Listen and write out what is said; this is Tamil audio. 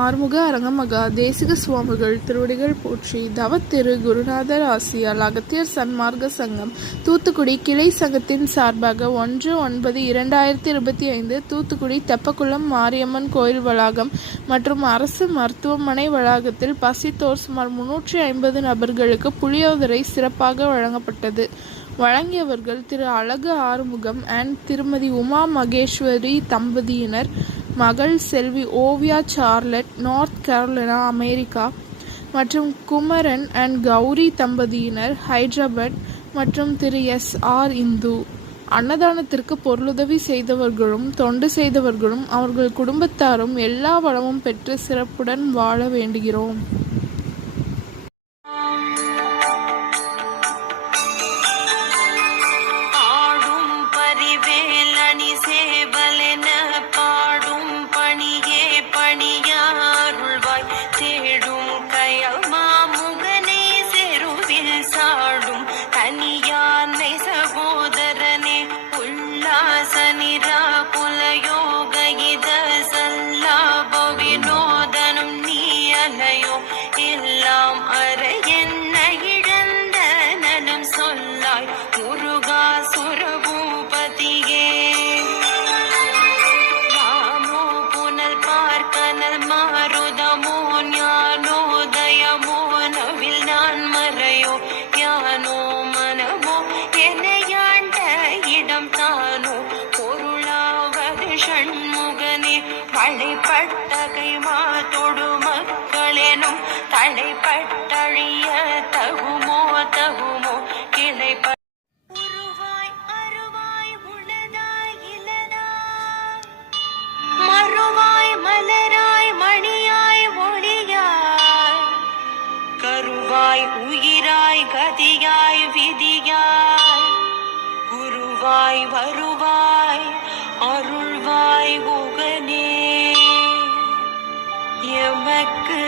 ஆறுமுக அரங்கமகா தேசிக சுவாமிகள் திருவடிகள் போற்றி. தவத்திரு குருநாதர் ஆசியால் அகத்தியர் சன்மார்க்க சங்கம் தூத்துக்குடி கிளை சங்கத்தின் சார்பாக 1/9/2025 தூத்துக்குடி தெப்பக்குளம் மாரியம்மன் கோயில் வளாகம் மற்றும் அரசு மருத்துவமனை வளாகத்தில் பசித்தோர் சுமார் 350 நபர்களுக்கு புளியோதரை சிறப்பாக வழங்கப்பட்டது. வழங்கியவர்கள் திரு அழகு ஆறுமுகம் அண்ட் திருமதி உமா மகேஸ்வரி தம்பதியினர், மகள் செல்வி Oviya Charlotte, North Carolina, America, மற்றும் குமரன் அண்ட் கௌரி தம்பதியினர், ஹைதராபாத், மற்றும் திரு SR இந்து. அன்னதானத்திற்கு பொருளுதவி செய்தவர்களும் தொண்டு செய்தவர்களும் அவர்கள் குடும்பத்தாரும் எல்லா வளமும் பெற்று சிறப்புடன் வாழ வேண்டுகிறோம். தடைப்பட்ட கைமாத்தொடு மக்களெனும் தடைப்பட்டழிய தகுமோ தகுமோ கிளைப்ப உருவாய் அருவாய் உளதாய் இலதாய் மறுவாய் மலராய் மணியாய் ஒளியாய் கருவாய் உயிராய் கதியாய் விதியாய் குருவாய் வருவாய் அருள்வாய் குகனே எமக்கு